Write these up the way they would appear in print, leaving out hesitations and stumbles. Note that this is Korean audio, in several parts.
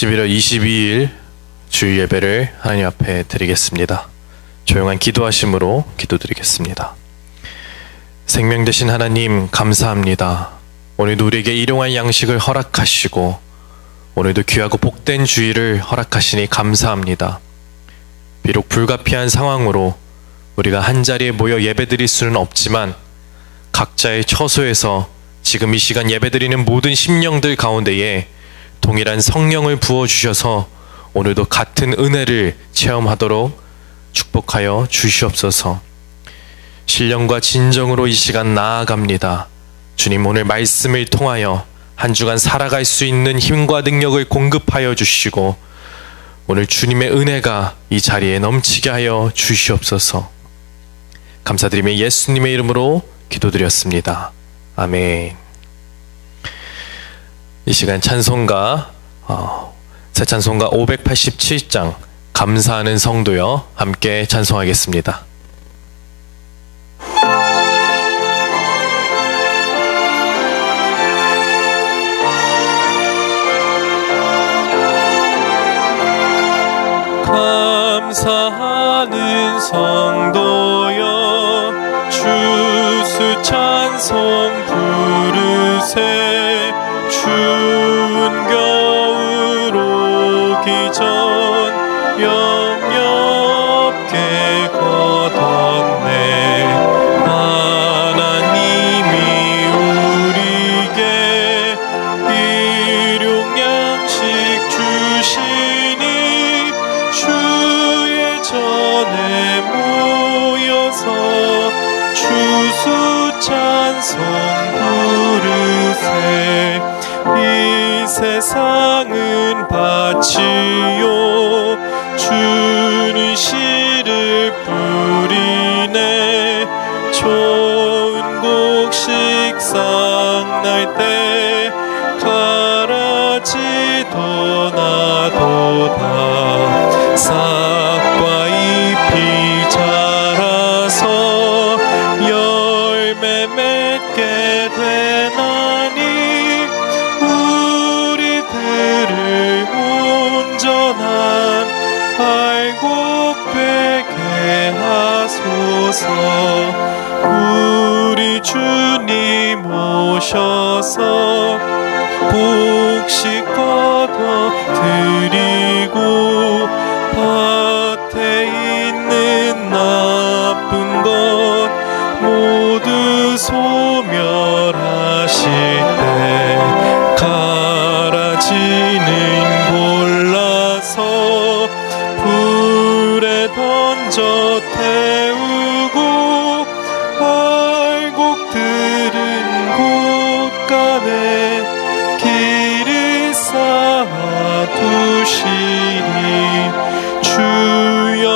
11월 22일 주일 예배를 하나님 앞에 드리겠습니다. 조용한 기도하심으로 기도드리겠습니다. 생명 되신 하나님 감사합니다. 오늘도 우리에게 일용할 양식을 허락하시고 오늘도 귀하고 복된 주일을 허락하시니 감사합니다. 비록 불가피한 상황으로 우리가 한자리에 모여 예배드릴 수는 없지만 각자의 처소에서 지금 이 시간 예배드리는 모든 심령들 가운데에 동일한 성령을 부어주셔서 오늘도 같은 은혜를 체험하도록 축복하여 주시옵소서. 신령과 진정으로 이 시간 나아갑니다. 주님, 오늘 말씀을 통하여 한 주간 살아갈 수 있는 힘과 능력을 공급하여 주시고 오늘 주님의 은혜가 이 자리에 넘치게 하여 주시옵소서. 감사드리며 예수님의 이름으로 기도드렸습니다. 아멘. 이 시간 찬송가 새 찬송가 587장 감사하는 성도여 함께 찬송하겠습니다. 감사하는 성도여 주수 찬송 부르세. 추운 겨울 오기 전 염렵게 걷었네. 하나님이 우리에게 일용 양식 주시니 주의 전에 모여서 주수 찬송 부르세. 이 세상은 밭이요 주는 씨를 뿌리네. 좋은 곡식 싹날 때 가라지도 나도다. 싹과 잎이 자라서 열매 맺게 되나니 우리들을 온전한 알곡 되게 하소서. 우리 주님 오셔서 곡식 거둬 드리고 밭에 있는 나쁜 것 모두 소멸하실 때 가라지는 골라서 불에 던져 태우고 알곡들은 곳간에 길을 쌓아 두시니 주여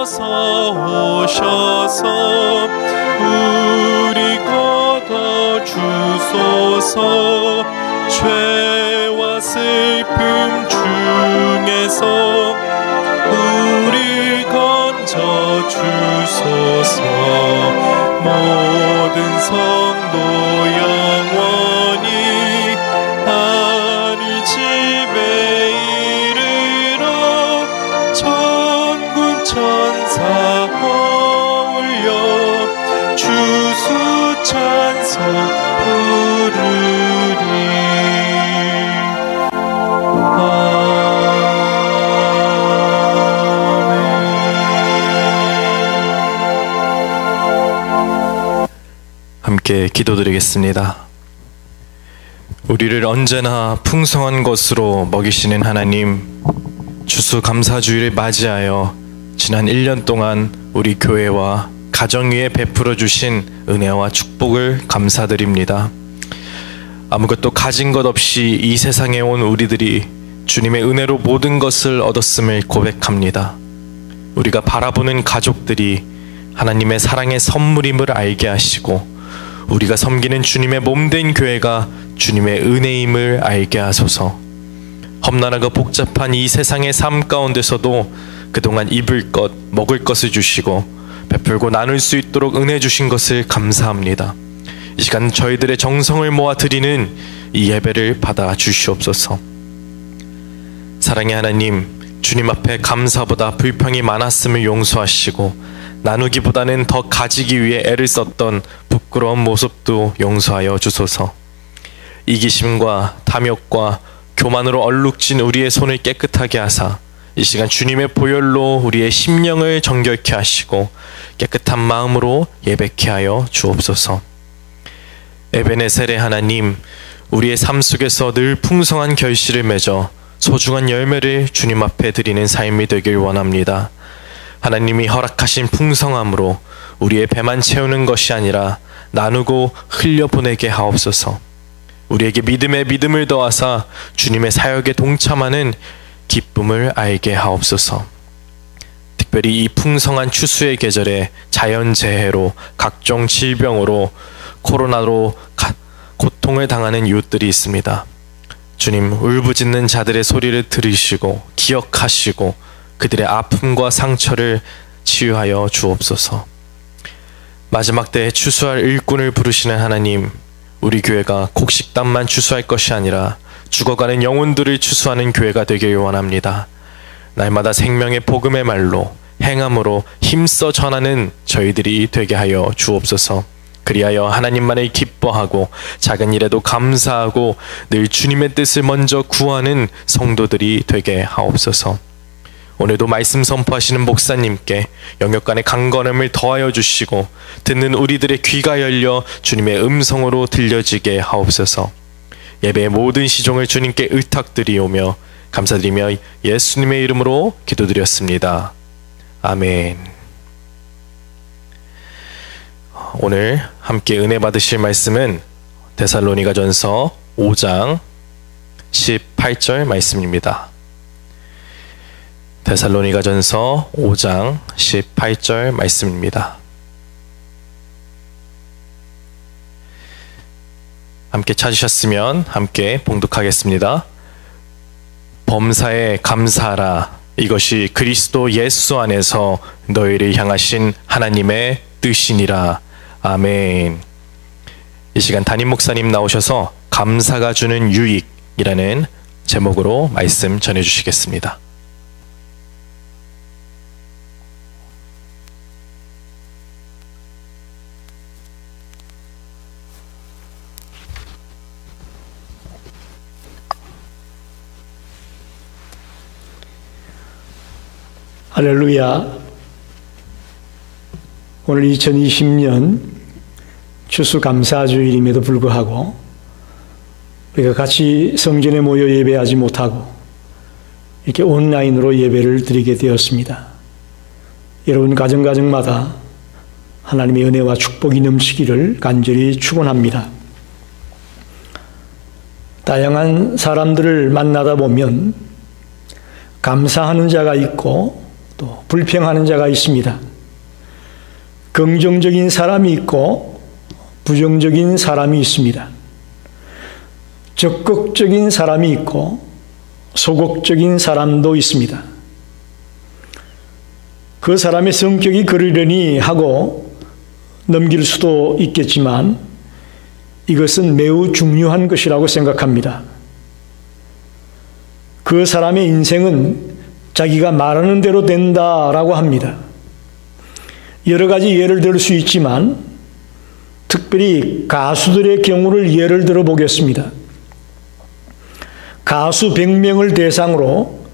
어서 오셔서 우리 거둬 주소서. 죄와 슬픔 중에서 우리 건져 주소서. 모든 성도 영원히 하늘 집에 이르러 천군 천사 어울려 주수 찬송 부르리. 함께 기도드리겠습니다. 우리를 언제나 풍성한 것으로 먹이시는 하나님, 추수감사주일을 맞이하여 지난 1년 동안 우리 교회와 가정 위에 베풀어 주신 은혜와 축복을 감사드립니다. 아무것도 가진 것 없이 이 세상에 온 우리들이 주님의 은혜로 모든 것을 얻었음을 고백합니다. 우리가 바라보는 가족들이 하나님의 사랑의 선물임을 알게 하시고 우리가 섬기는 주님의 몸된 교회가 주님의 은혜임을 알게 하소서. 험난하고 복잡한 이 세상의 삶 가운데서도 그동안 입을 것, 먹을 것을 주시고 베풀고 나눌 수 있도록 은혜 주신 것을 감사합니다. 이 시간 저희들의 정성을 모아 드리는 이 예배를 받아 주시옵소서. 사랑의 하나님, 주님 앞에 감사보다 불평이 많았음을 용서하시고 나누기보다는 더 가지기 위해 애를 썼던 부끄러운 모습도 용서하여 주소서. 이기심과 탐욕과 교만으로 얼룩진 우리의 손을 깨끗하게 하사 이 시간 주님의 보혈로 우리의 심령을 정결케 하시고 깨끗한 마음으로 예배케 하여 주옵소서. 에베네셀의 하나님, 우리의 삶 속에서 늘 풍성한 결실을 맺어 소중한 열매를 주님 앞에 드리는 삶이 되길 원합니다. 하나님이 허락하신 풍성함으로 우리의 배만 채우는 것이 아니라 나누고 흘려보내게 하옵소서. 우리에게 믿음에 믿음을 더하사 주님의 사역에 동참하는 기쁨을 알게 하옵소서. 특별히 이 풍성한 추수의 계절에 자연재해로 각종 질병으로 코로나로 고통을 당하는 이웃들이 있습니다. 주님, 울부짖는 자들의 소리를 들으시고 기억하시고 그들의 아픔과 상처를 치유하여 주옵소서. 마지막 때에 추수할 일꾼을 부르시는 하나님, 우리 교회가 곡식단만 추수할 것이 아니라 죽어가는 영혼들을 추수하는 교회가 되길 원합니다. 날마다 생명의 복음의 말로 행함으로 힘써 전하는 저희들이 되게 하여 주옵소서. 그리하여 하나님만을 기뻐하고 작은 일에도 감사하고 늘 주님의 뜻을 먼저 구하는 성도들이 되게 하옵소서. 오늘도 말씀 선포하시는 목사님께 영역간의 강건함을 더하여 주시고 듣는 우리들의 귀가 열려 주님의 음성으로 들려지게 하옵소서. 예배의 모든 시종을 주님께 의탁드리오며 감사드리며 예수님의 이름으로 기도드렸습니다. 아멘. 오늘 함께 은혜 받으실 말씀은 데살로니가전서 5장 18절 말씀입니다. 데살로니가전서 5장 18절 말씀입니다. 함께 찾으셨으면 함께 봉독하겠습니다. 범사에 감사하라. 이것이 그리스도 예수 안에서 너희를 향하신 하나님의 뜻이니라. 아멘. 이 시간 담임 목사님 나오셔서 감사가 주는 유익이라는 제목으로 말씀 전해주시겠습니다. 할렐루야. 오늘 2020년 추수감사주일임에도 불구하고 우리가 같이 성전에 모여 예배하지 못하고 이렇게 온라인으로 예배를 드리게 되었습니다. 여러분 가정가정마다 하나님의 은혜와 축복이 넘치기를 간절히 축원합니다. 다양한 사람들을 만나다 보면 감사하는 자가 있고 또 불평하는 자가 있습니다. 긍정적인 사람이 있고 부정적인 사람이 있습니다. 적극적인 사람이 있고 소극적인 사람도 있습니다. 그 사람의 성격이 그러려니 하고 넘길 수도 있겠지만 이것은 매우 중요한 것이라고 생각합니다. 그 사람의 인생은 자기가 말하는 대로 된다라고 합니다. 여러 가지 예를 들 수 있지만 특별히 가수들의 경우를 예를 들어 보겠습니다. 가수 100명을 대상으로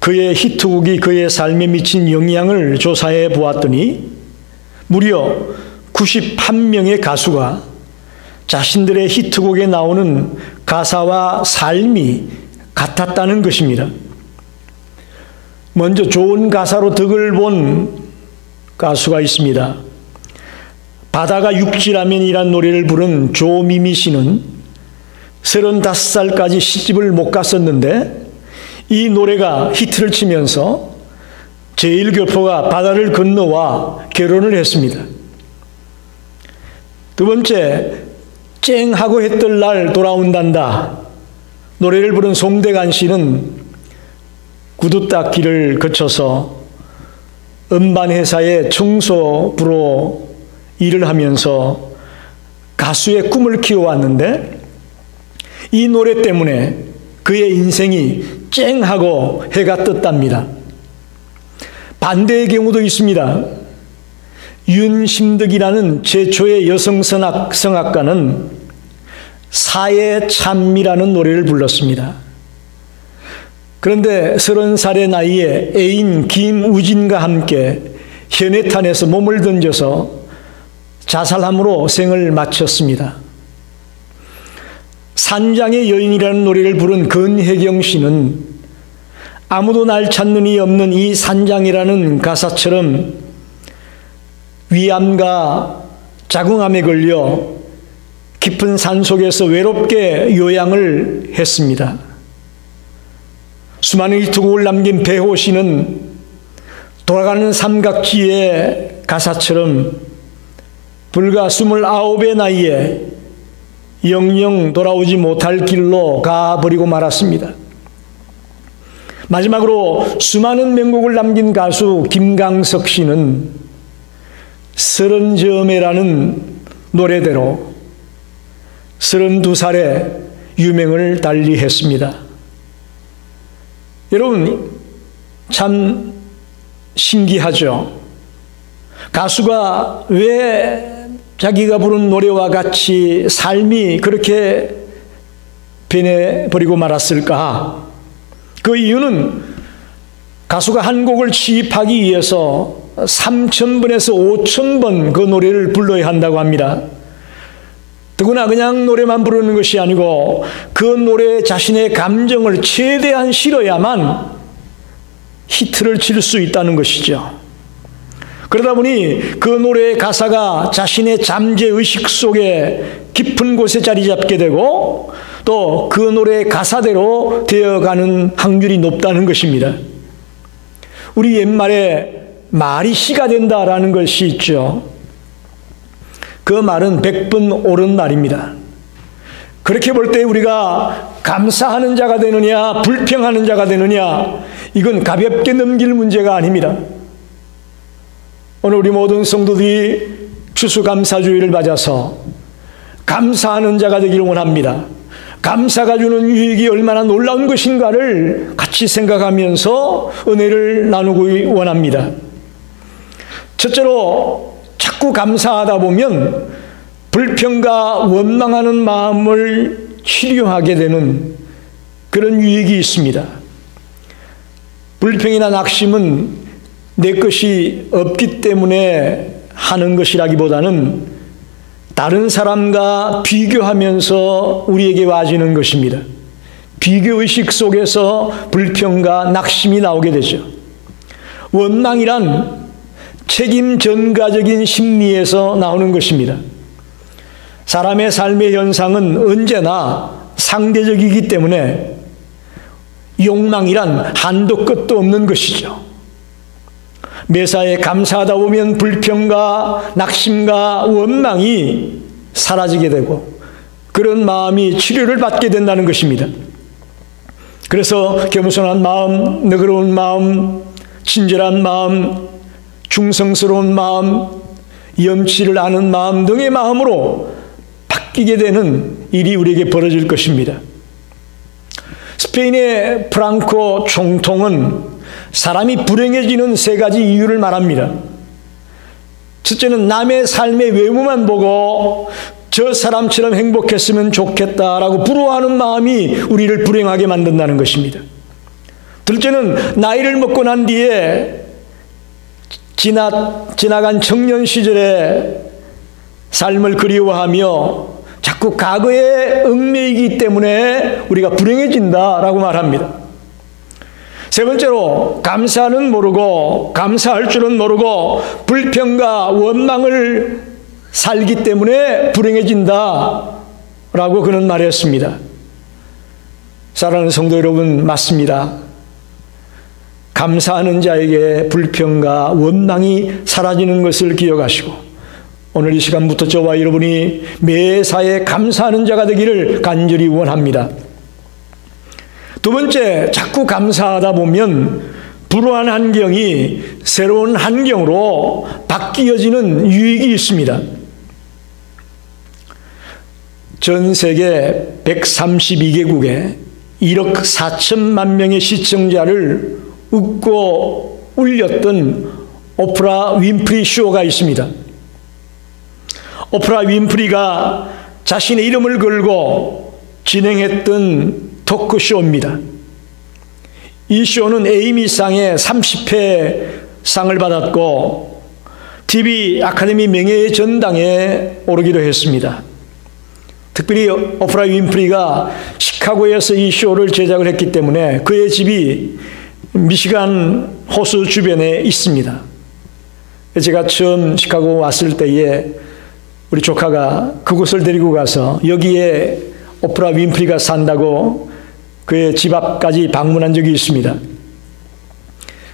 그의 히트곡이 그의 삶에 미친 영향을 조사해 보았더니 무려 91명의 가수가 자신들의 히트곡에 나오는 가사와 삶이 같았다는 것입니다. 먼저 좋은 가사로 덕을 본 가수가 있습니다. 바다가 육지라면이란 노래를 부른 조미미 씨는 35살까지 시집을 못 갔었는데 이 노래가 히트를 치면서 제1교포가 바다를 건너와 결혼을 했습니다. 두 번째, 쨍하고 했던 날 돌아온단다 노래를 부른 송대관 씨는 구두 닦기를 거쳐서 음반회사의 청소부로 일을 하면서 가수의 꿈을 키워왔는데 이 노래 때문에 그의 인생이 쨍하고 해가 떴답니다. 반대의 경우도 있습니다. 윤심득이라는 제초의 여성 성악가는 사의 참미라는 노래를 불렀습니다. 그런데 30살의 나이에 애인 김우진과 함께 현해탄에서 몸을 던져서 자살함으로 생을 마쳤습니다. 산장의 여인이라는 노래를 부른 건혜경 씨는 아무도 날 찾는 이 없는 이 산장이라는 가사처럼 위암과 자궁암에 걸려 깊은 산속에서 외롭게 요양을 했습니다. 수많은 히트곡을 남긴 배호 씨는 돌아가는 삼각지의 가사처럼 불과 29의 나이에 영영 돌아오지 못할 길로 가버리고 말았습니다. 마지막으로 수많은 명곡을 남긴 가수 김강석 씨는 서른점에라는 노래대로 32살에 유명을 달리했습니다. 여러분, 참 신기하죠? 가수가 왜 자기가 부른 노래와 같이 삶이 그렇게 변해버리고 말았을까? 그 이유는 가수가 한 곡을 취입하기 위해서 3,000번에서 5,000번 그 노래를 불러야 한다고 합니다. 더구나 그냥 노래만 부르는 것이 아니고 그 노래에 자신의 감정을 최대한 실어야만 히트를 칠 수 있다는 것이죠. 그러다 보니 그 노래의 가사가 자신의 잠재의식 속에 깊은 곳에 자리 잡게 되고 또 그 노래의 가사대로 되어가는 확률이 높다는 것입니다. 우리 옛말에 말이 씨가 된다라는 것이 있죠. 그 말은 100번 옳은 말입니다. 그렇게 볼 때 우리가 감사하는 자가 되느냐 불평하는 자가 되느냐, 이건 가볍게 넘길 문제가 아닙니다. 오늘 우리 모든 성도들이 추수감사주의를 맞아서 감사하는 자가 되기를 원합니다. 감사가 주는 유익이 얼마나 놀라운 것인가를 같이 생각하면서 은혜를 나누기 원합니다. 첫째로 자꾸 감사하다 보면 불평과 원망하는 마음을 치료하게 되는 그런 유익이 있습니다. 불평이나 낙심은 내 것이 없기 때문에 하는 것이라기보다는 다른 사람과 비교하면서 우리에게 와지는 것입니다. 비교의식 속에서 불평과 낙심이 나오게 되죠. 원망이란 책임 전가적인 심리에서 나오는 것입니다. 사람의 삶의 현상은 언제나 상대적이기 때문에 욕망이란 한도 끝도 없는 것이죠. 매사에 감사하다 보면 불평과 낙심과 원망이 사라지게 되고 그런 마음이 치료를 받게 된다는 것입니다. 그래서 겸손한 마음, 너그러운 마음, 친절한 마음, 충성스러운 마음, 염치를 아는 마음 등의 마음으로 바뀌게 되는 일이 우리에게 벌어질 것입니다. 스페인의 프랑코 총통은 사람이 불행해지는 3가지 이유를 말합니다. 첫째는 남의 삶의 외모만 보고 저 사람처럼 행복했으면 좋겠다라고 부러워하는 마음이 우리를 불행하게 만든다는 것입니다. 둘째는 나이를 먹고 난 뒤에 지나간 청년 시절의 삶을 그리워하며 자꾸 과거에 얽매이기 때문에 우리가 불행해진다라고 말합니다. 세 번째로 감사는 모르고 감사할 줄은 모르고 불평과 원망을 살기 때문에 불행해진다라고 그는 말했습니다. 사랑하는 성도 여러분, 맞습니다. 감사하는 자에게 불평과 원망이 사라지는 것을 기억하시고 오늘 이 시간부터 저와 여러분이 매사에 감사하는 자가 되기를 간절히 원합니다. 두 번째, 자꾸 감사하다 보면 불우한 환경이 새로운 환경으로 바뀌어지는 유익이 있습니다. 전 세계 132개국에 1억 4천만 명의 시청자를 웃고 울렸던 오프라 윈프리 쇼가 있습니다. 오프라 윈프리가 자신의 이름을 걸고 진행했던 토크쇼입니다. 이 쇼는 에이미상의 30회 상을 받았고 TV 아카데미 명예의 전당에 오르기도 했습니다. 특별히 오프라 윈프리가 시카고에서 이 쇼를 제작을 했기 때문에 그의 집이 미시간 호수 주변에 있습니다. 제가 처음 시카고 왔을 때에 우리 조카가 그곳을 데리고 가서 여기에 오프라 윈프리가 산다고 그의 집 앞까지 방문한 적이 있습니다.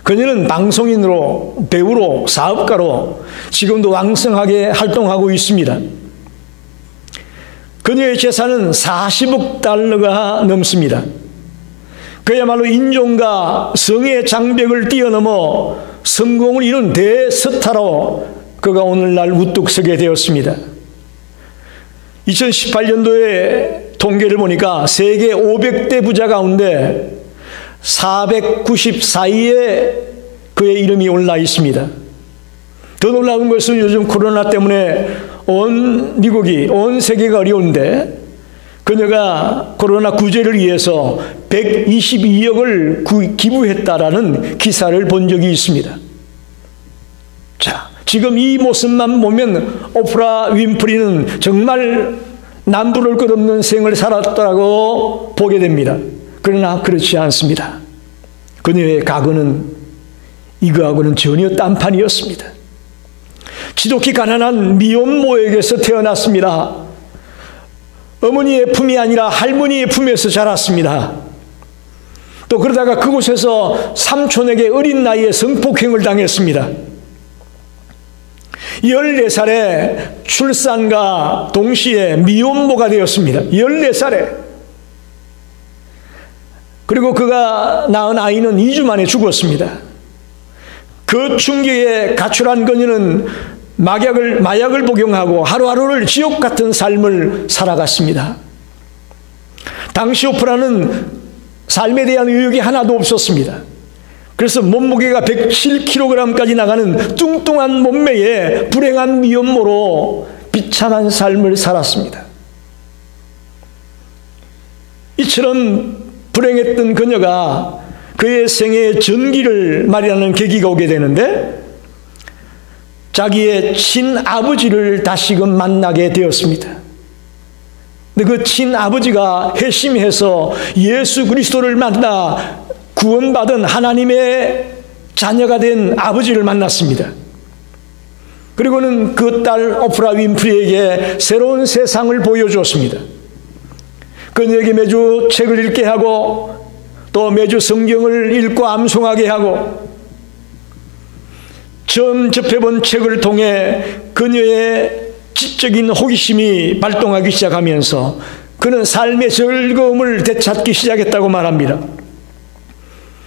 그녀는 방송인으로, 배우로, 사업가로 지금도 왕성하게 활동하고 있습니다. 그녀의 재산은 40억 달러가 넘습니다. 그야말로 인종과 성의 장벽을 뛰어넘어 성공을 이룬 대스타로 그가 오늘날 우뚝 서게 되었습니다. 2018년도에 통계를 보니까 세계 500대 부자 가운데 494위에 그의 이름이 올라 있습니다. 더 놀라운 것은 요즘 코로나 때문에 온 미국이, 온 세계가 어려운데 그녀가 코로나 구제를 위해서 122억을 기부했다라는 기사를 본 적이 있습니다. 자, 지금 이 모습만 보면 오프라 윈프리는 정말 남부를 끝없는 생을 살았다고 보게 됩니다. 그러나 그렇지 않습니다. 그녀의 과거는 이거하고는 전혀 딴판이었습니다. 지독히 가난한 미혼모에게서 태어났습니다. 어머니의 품이 아니라 할머니의 품에서 자랐습니다. 또 그러다가 그곳에서 삼촌에게 어린 나이에 성폭행을 당했습니다. 14살에 출산과 동시에 미혼모가 되었습니다. 14살에. 그리고 그가 낳은 아이는 2주 만에 죽었습니다. 그 충격에 가출한 그녀는 마약을 복용하고 하루하루를 지옥 같은 삶을 살아갔습니다. 당시 오프라는 삶에 대한 의욕이 하나도 없었습니다. 그래서 몸무게가 107kg까지 나가는 뚱뚱한 몸매에 불행한 미혼모로 비참한 삶을 살았습니다. 이처럼 불행했던 그녀가 그의 생애의 전기를 마련하는 계기가 오게 되는데 자기의 친아버지를 다시금 만나게 되었습니다. 근데 그 친아버지가 회심해서 예수 그리스도를 만나 구원받은 하나님의 자녀가 된 아버지를 만났습니다. 그리고는 그 딸 오프라 윈프리에게 새로운 세상을 보여주었습니다. 그녀에게 매주 책을 읽게 하고 또 매주 성경을 읽고 암송하게 하고 처음 접해본 책을 통해 그녀의 지적인 호기심이 발동하기 시작하면서 그는 삶의 즐거움을 되찾기 시작했다고 말합니다.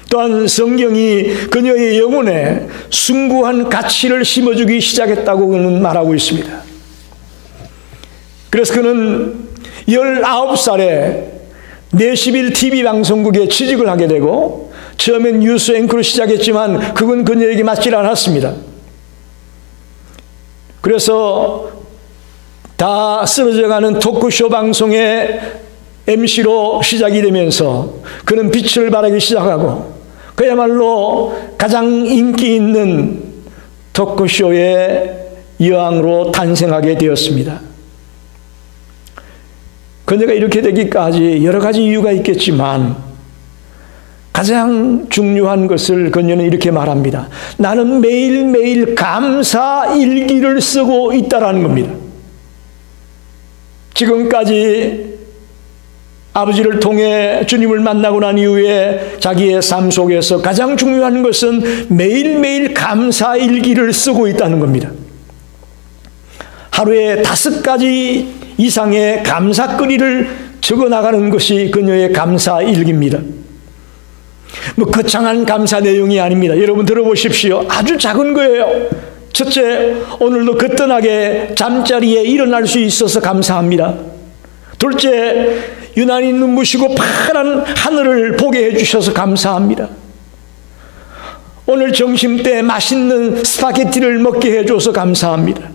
또한 성경이 그녀의 영혼에 숭고한 가치를 심어주기 시작했다고 그는 말하고 있습니다. 그래서 그는 19살에 내시빌 TV 방송국에 취직을 하게 되고 처음엔 뉴스 앵커로 시작했지만 그건 그녀에게 맞지 않았습니다. 그래서 다 쓰러져가는 토크쇼 방송의 MC로 시작이 되면서 그는 빛을 발하기 시작하고 그야말로 가장 인기 있는 토크쇼의 여왕으로 탄생하게 되었습니다. 그녀가 이렇게 되기까지 여러 가지 이유가 있겠지만 가장 중요한 것을 그녀는 이렇게 말합니다. 나는 매일매일 감사 일기를 쓰고 있다라는 겁니다. 지금까지 아버지를 통해 주님을 만나고 난 이후에 자기의 삶 속에서 가장 중요한 것은 매일매일 감사 일기를 쓰고 있다는 겁니다. 하루에 5가지 이상의 감사거리를 적어나가는 것이 그녀의 감사 일기입니다. 뭐 거창한 감사 내용이 아닙니다. 여러분 들어보십시오. 아주 작은 거예요. 첫째, 오늘도 거뜬하게 잠자리에 일어날 수 있어서 감사합니다. 둘째, 유난히 눈부시고 파란 하늘을 보게 해주셔서 감사합니다. 오늘 점심때 맛있는 스파게티를 먹게 해줘서 감사합니다.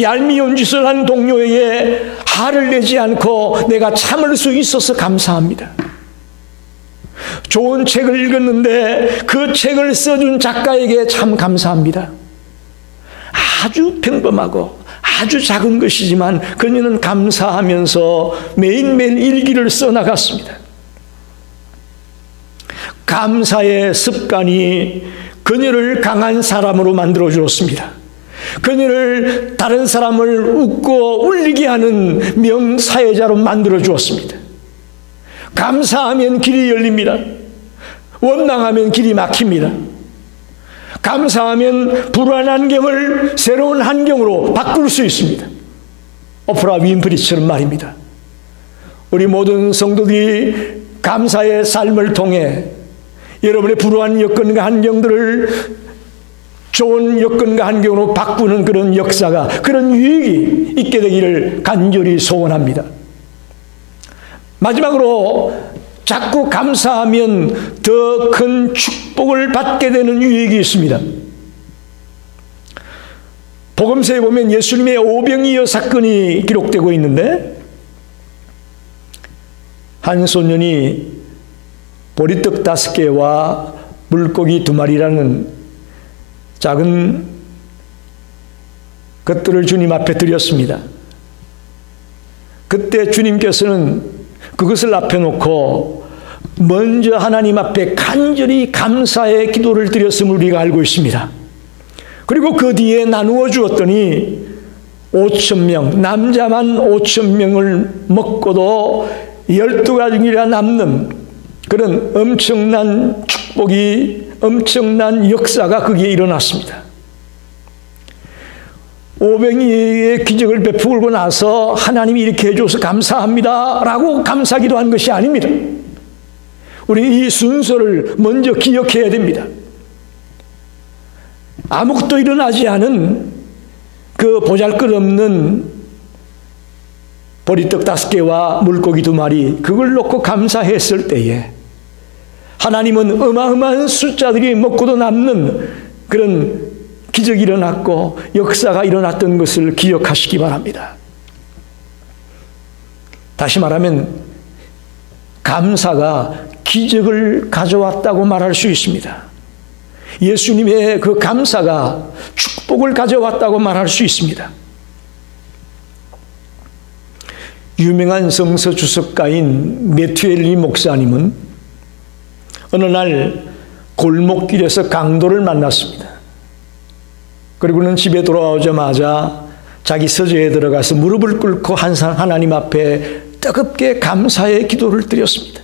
얄미운 짓을 한 동료에게 화를 내지 않고 내가 참을 수 있어서 감사합니다. 좋은 책을 읽었는데 그 책을 써준 작가에게 참 감사합니다. 아주 평범하고 아주 작은 것이지만 그녀는 감사하면서 매일매일 일기를 써나갔습니다. 감사의 습관이 그녀를 강한 사람으로 만들어 주었습니다. 그녀를 다른 사람을 웃고 울리게 하는 명사회자로 만들어 주었습니다. 감사하면 길이 열립니다. 원망하면 길이 막힙니다. 감사하면 불안한 환경을 새로운 환경으로 바꿀 수 있습니다. 오프라 윈프리처럼 말입니다. 우리 모든 성도들이 감사의 삶을 통해 여러분의 불우한 여건과 환경들을 좋은 여건과 환경으로 바꾸는 그런 역사가, 그런 유익이 있게 되기를 간절히 소원합니다. 마지막으로 자꾸 감사하면 더 큰 축복을 받게 되는 유익이 있습니다. 복음서에 보면 예수님의 오병이어 사건이 기록되고 있는데, 한 소년이 보리떡 5개와 물고기 2마리라는 작은 것들을 주님 앞에 드렸습니다. 그때 주님께서는 그것을 앞에 놓고 먼저 하나님 앞에 간절히 감사의 기도를 드렸음을 우리가 알고 있습니다. 그리고 그 뒤에 나누어 주었더니 5,000명, 남자만 5,000명을 먹고도 12가지가 남는 그런 엄청난 축복이, 엄청난 역사가 거기에 일어났습니다. 오병이의 기적을 베풀고 나서 하나님이 이렇게 해줘서 감사합니다 라고 감사기도 한 것이 아닙니다. 우리 이 순서를 먼저 기억해야 됩니다. 아무것도 일어나지 않은 그 보잘것없는 보리떡 5개와 물고기 2마리, 그걸 놓고 감사했을 때에 하나님은 어마어마한 숫자들이 먹고도 남는 그런 기적이 일어났고 역사가 일어났던 것을 기억하시기 바랍니다. 다시 말하면 감사가 기적을 가져왔다고 말할 수 있습니다. 예수님의 그 감사가 축복을 가져왔다고 말할 수 있습니다. 유명한 성서 주석가인 매튜엘리 목사님은 어느 날 골목길에서 강도를 만났습니다. 그리고는 집에 돌아오자마자 자기 서재에 들어가서 무릎을 꿇고 하나님 앞에 뜨겁게 감사의 기도를 드렸습니다.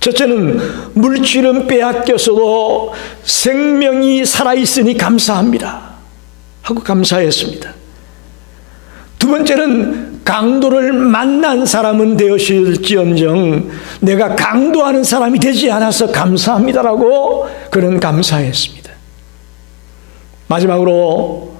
첫째는 물질은 빼앗겼어도 생명이 살아있으니 감사합니다 하고 감사했습니다. 두 번째는 강도를 만난 사람은 되었을지언정 내가 강도하는 사람이 되지 않아서 감사합니다라고 그는 감사했습니다. 마지막으로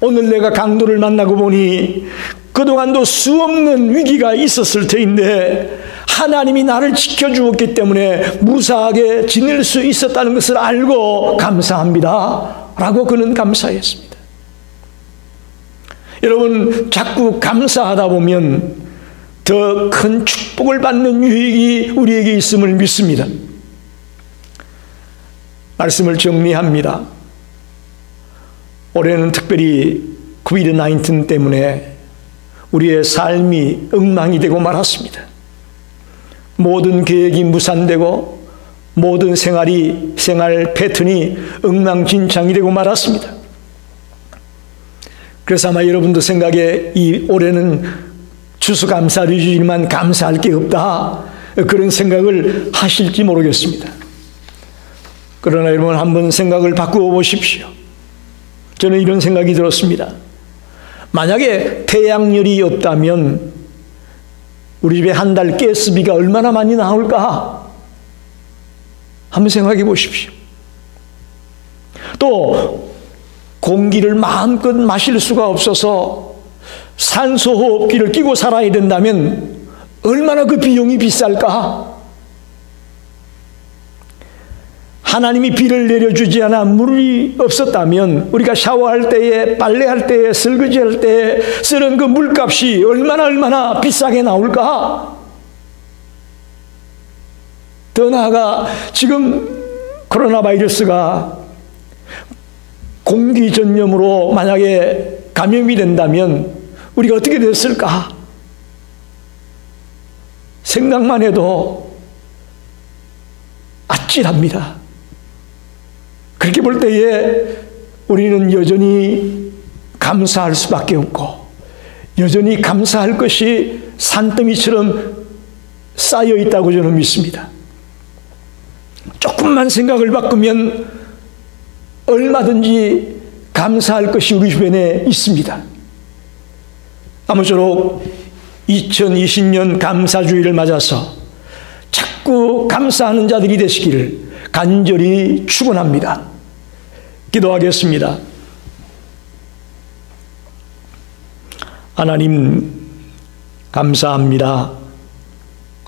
오늘 내가 강도를 만나고 보니 그동안도 수없는 위기가 있었을 터인데 하나님이 나를 지켜주었기 때문에 무사하게 지낼 수 있었다는 것을 알고 감사합니다 라고 그는 감사했습니다. 여러분, 자꾸 감사하다 보면 더 큰 축복을 받는 유익이 우리에게 있음을 믿습니다. 말씀을 정리합니다. 올해는 특별히 코비드-19 때문에 우리의 삶이 엉망이 되고 말았습니다. 모든 계획이 무산되고 모든 생활 패턴이 엉망진창이 되고 말았습니다. 그래서 아마 여러분도 생각에 이 올해는 추수감사를 주지만 감사할 게 없다, 그런 생각을 하실지 모르겠습니다. 그러나 여러분, 한번 생각을 바꾸어 보십시오. 저는 이런 생각이 들었습니다. 만약에 태양열이 없다면 우리 집에 한 달 가스비가 얼마나 많이 나올까? 한번 생각해 보십시오. 또 공기를 마음껏 마실 수가 없어서 산소호흡기를 끼고 살아야 된다면 얼마나 그 비용이 비쌀까? 하나님이 비를 내려주지 않아 물이 없었다면 우리가 샤워할 때에, 빨래할 때에, 설거지할 때에 쓰는 그 물값이 얼마나 비싸게 나올까? 더 나아가 지금 코로나 바이러스가 공기 전염으로 만약에 감염이 된다면 우리가 어떻게 됐을까? 생각만 해도 아찔합니다. 그렇게 볼 때에 우리는 여전히 감사할 수밖에 없고, 여전히 감사할 것이 산더미처럼 쌓여 있다고 저는 믿습니다. 조금만 생각을 바꾸면 얼마든지 감사할 것이 우리 주변에 있습니다. 아무쪼록 2020년 감사주의를 맞아서 자꾸 감사하는 자들이 되시기를 간절히 축원합니다. 기도하겠습니다. 하나님 감사합니다.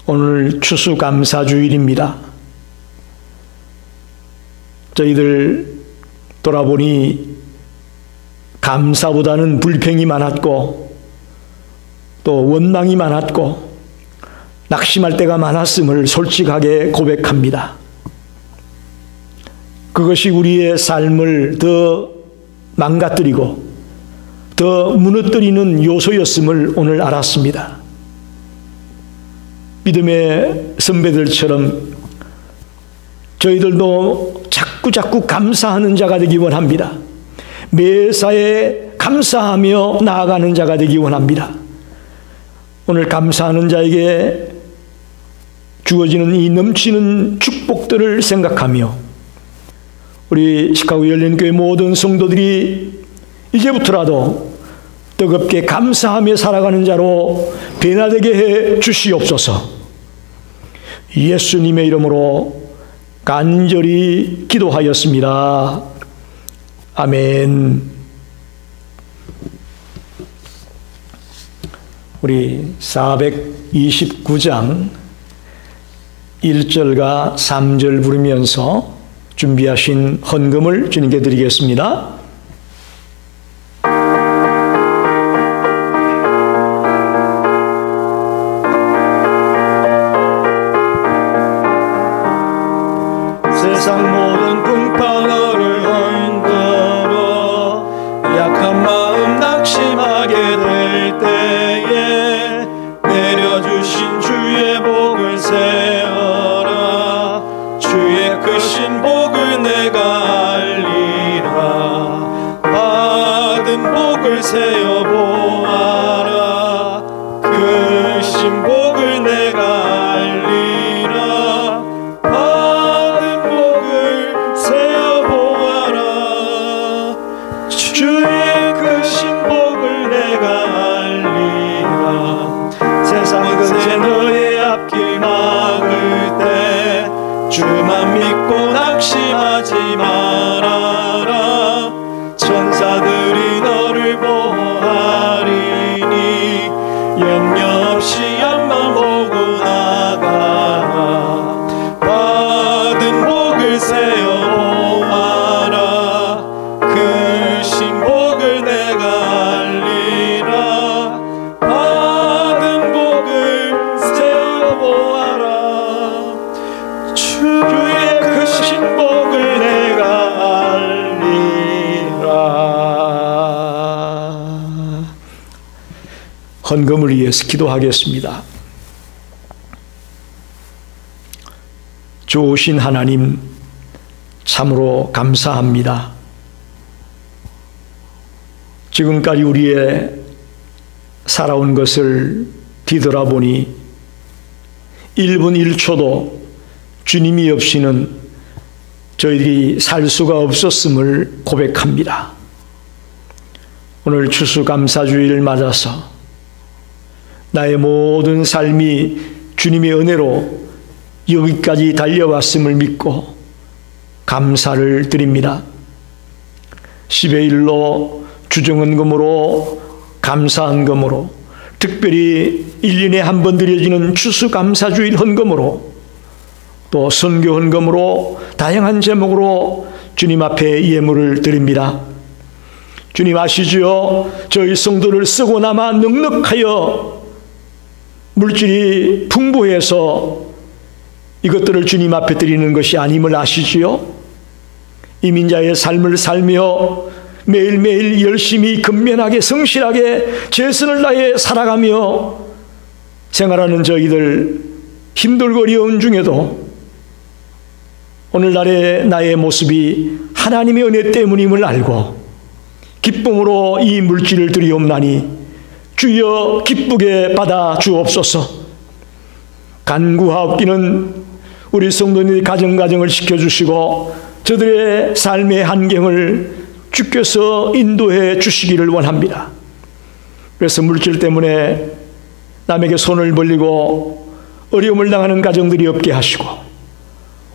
오늘 추수감사주일입니다. 저희들 돌아보니 감사보다는 불평이 많았고 또 원망이 많았고 낙심할 때가 많았음을 솔직하게 고백합니다. 그것이 우리의 삶을 더 망가뜨리고 더 무너뜨리는 요소였음을 오늘 알았습니다. 믿음의 선배들처럼 저희들도 자꾸 감사하는 자가 되기 원합니다. 매사에 감사하며 나아가는 자가 되기 원합니다. 오늘 감사하는 자에게 주어지는 이 넘치는 축복들을 생각하며 우리 시카고 열린교회 모든 성도들이 이제부터라도 뜨겁게 감사하며 살아가는 자로 변화되게 해 주시옵소서. 예수님의 이름으로 간절히 기도하였습니다. 아멘. 우리 429장 1절과 3절 부르면서 준비하신 헌금을 주님께 드리겠습니다. 세상 모든 풍파를 흔들어 약한 마음 낙심하게 될 때에 내려주신 주의 복을 세어라. 주의 크신 복을 내가 알리라. 받은 복을 세어 보아라. 크신 복을 내가 알리라. 받은 복을 세어 보아라. 주의 크신 복을 내가 알리라. 세상 근세 너의 앞길 막을 때 주만 믿고 낙심하지 말아라. 천사들이 너를 보호하리니 염려 없이 앞만 보고 나가라. 받은 복을 세어 보아라. 크신 복을 내가 알리라. 받은 복을 세어 보아라. 주의 크신 복을 내가 알리라. 헌금을 위해서 기도하겠습니다. 좋으신 하나님, 참으로 감사합니다. 지금까지 우리의 살아온 것을 뒤돌아보니 1분 1초도 주님이 없이는 저희들이 살 수가 없었음을 고백합니다. 오늘 추수감사주의를 맞아서 나의 모든 삶이 주님의 은혜로 여기까지 달려왔음을 믿고 감사를 드립니다. 10의 1로 주정헌금으로 감사한 검으로, 특별히 1년에 한 번 드려지는 추수감사주일 헌금으로, 또 선교 헌금으로 다양한 제목으로 주님 앞에 예물을 드립니다. 주님 아시지요? 저희 성도를 쓰고 남아 넉넉하여 물질이 풍부해서 이것들을 주님 앞에 드리는 것이 아님을 아시지요? 이민자의 삶을 살며 매일매일 열심히 근면하게 성실하게 최선을 다해 살아가며 생활하는 저희들 힘들고 어려운 중에도 오늘날의 나의 모습이 하나님의 은혜 때문임을 알고 기쁨으로 이 물질을 드리옵나니 주여 기쁘게 받아 주옵소서. 간구하옵기는 우리 성도님의 가정을 지켜주시고 저들의 삶의 환경을 주께서 인도해 주시기를 원합니다. 그래서 물질 때문에 남에게 손을 벌리고 어려움을 당하는 가정들이 없게 하시고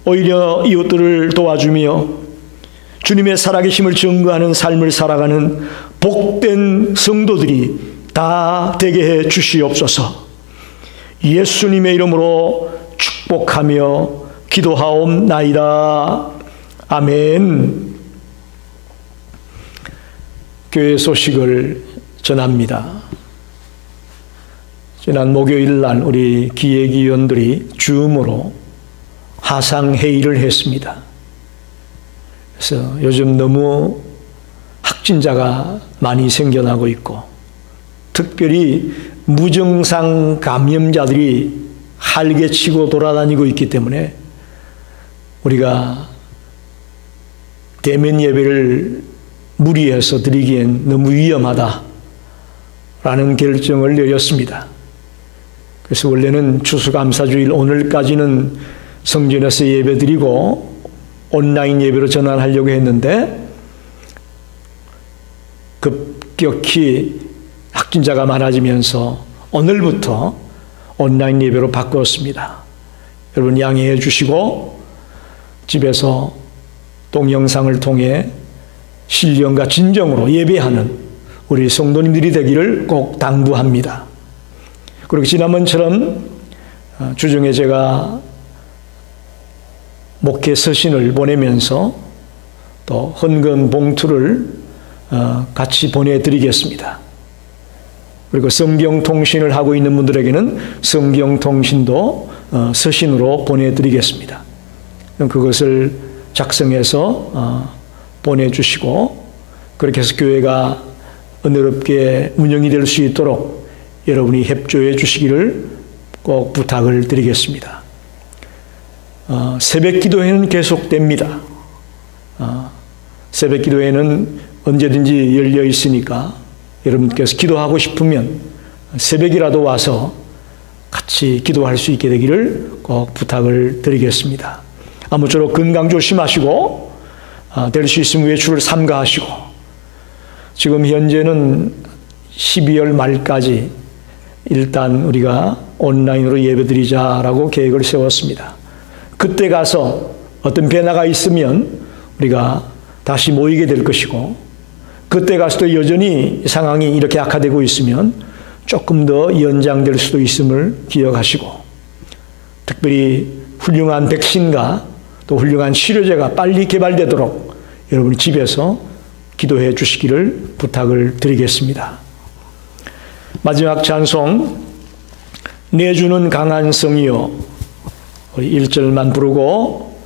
오히려 이웃들을 도와주며 주님의 살아계심을 증거하는 삶을 살아가는 복된 성도들이 다 되게 해 주시옵소서. 예수님의 이름으로 축복하며 기도하옵나이다. 아멘. 교회 소식을 전합니다. 지난 목요일 날 우리 기획위원들이 줌으로 화상회의를 했습니다. 그래서 요즘 너무 확진자가 많이 생겨나고 있고 특별히 무증상 감염자들이 활개치고 돌아다니고 있기 때문에 우리가 대면 예배를 무리해서 드리기엔 너무 위험하다라는 결정을 내렸습니다. 그래서 원래는 추수감사주일 오늘까지는 성전에서 예배드리고 온라인 예배로 전환하려고 했는데 급격히 확진자가 많아지면서 오늘부터 온라인 예배로 바꾸었습니다. 여러분 양해해 주시고 집에서 동영상을 통해 신령과 진정으로 예배하는 우리 성도님들이 되기를 꼭 당부합니다. 그리고 지난번처럼 주중에 제가 목회 서신을 보내면서 또 헌금 봉투를 같이 보내드리겠습니다. 그리고 성경통신을 하고 있는 분들에게는 성경통신도 서신으로 보내드리겠습니다. 그것을 작성해서 보내주시고 그렇게 해서 교회가 은혜롭게 운영이 될 수 있도록 여러분이 협조해 주시기를 꼭 부탁을 드리겠습니다. 새벽 기도회는 계속됩니다. 새벽 기도회는 언제든지 열려 있으니까 여러분께서 기도하고 싶으면 새벽이라도 와서 같이 기도할 수 있게 되기를 꼭 부탁을 드리겠습니다. 아무쪼록 건강 조심하시고 될 수 있으면 외출을 삼가하시고 지금 현재는 12월 말까지 일단 우리가 온라인으로 예배드리자라고 계획을 세웠습니다. 그때 가서 어떤 변화가 있으면 우리가 다시 모이게 될 것이고 그때 가서도 여전히 상황이 이렇게 악화되고 있으면 조금 더 연장될 수도 있음을 기억하시고 특별히 훌륭한 백신과 또 훌륭한 치료제가 빨리 개발되도록 여러분이 집에서 기도해 주시기를 부탁을 드리겠습니다. 마지막 찬송 내주는 강한 성이여 우리 1절만 부르고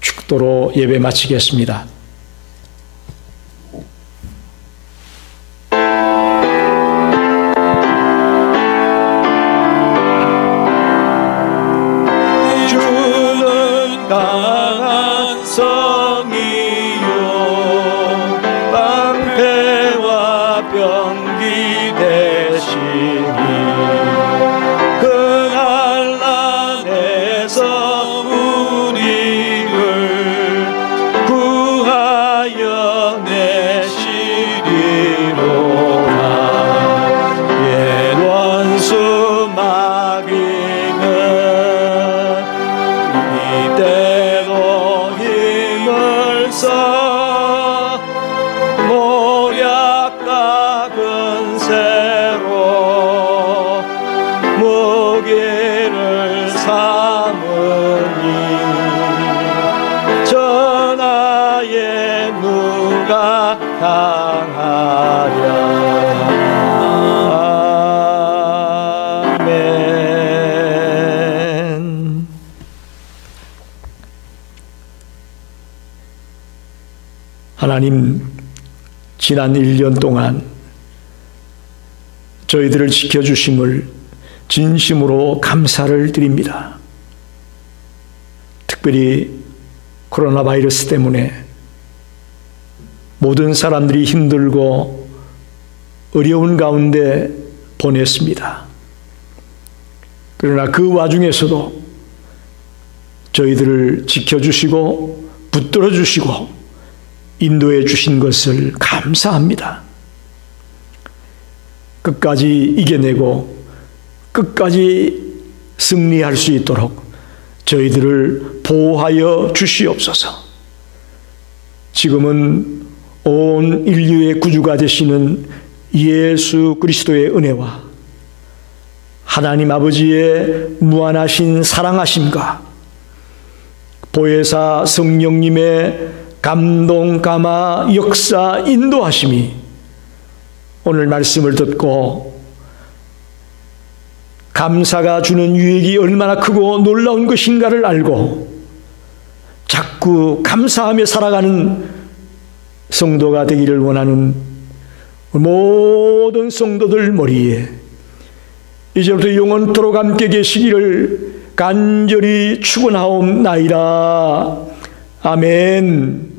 축도로 예배 마치겠습니다. 주는 강한 성이요 방패와 병기 되시니 그날 안에서 우리를 구하 당하랴. 아멘. 하나님, 지난 1년 동안 저희들을 지켜주심을 진심으로 감사를 드립니다. 특별히 코로나 바이러스 때문에 모든 사람들이 힘들고 어려운 가운데 보냈습니다. 그러나 그 와중에서도 저희들을 지켜주시고 붙들어 주시고 인도해 주신 것을 감사합니다. 끝까지 이겨내고 끝까지 승리할 수 있도록 저희들을 보호하여 주시옵소서. 지금은 온 인류의 구주가 되시는 예수 그리스도의 은혜와 하나님 아버지의 무한하신 사랑하심과 보혜사 성령님의 감동, 감화, 역사, 인도하심이 오늘 말씀을 듣고 감사가 주는 유익이 얼마나 크고 놀라운 것인가를 알고 자꾸 감사하며 살아가는 성도가 되기를 원하는 모든 성도들 머리에 이제부터 영원토록 함께 계시기를 간절히 축원하옵나이다. 아멘.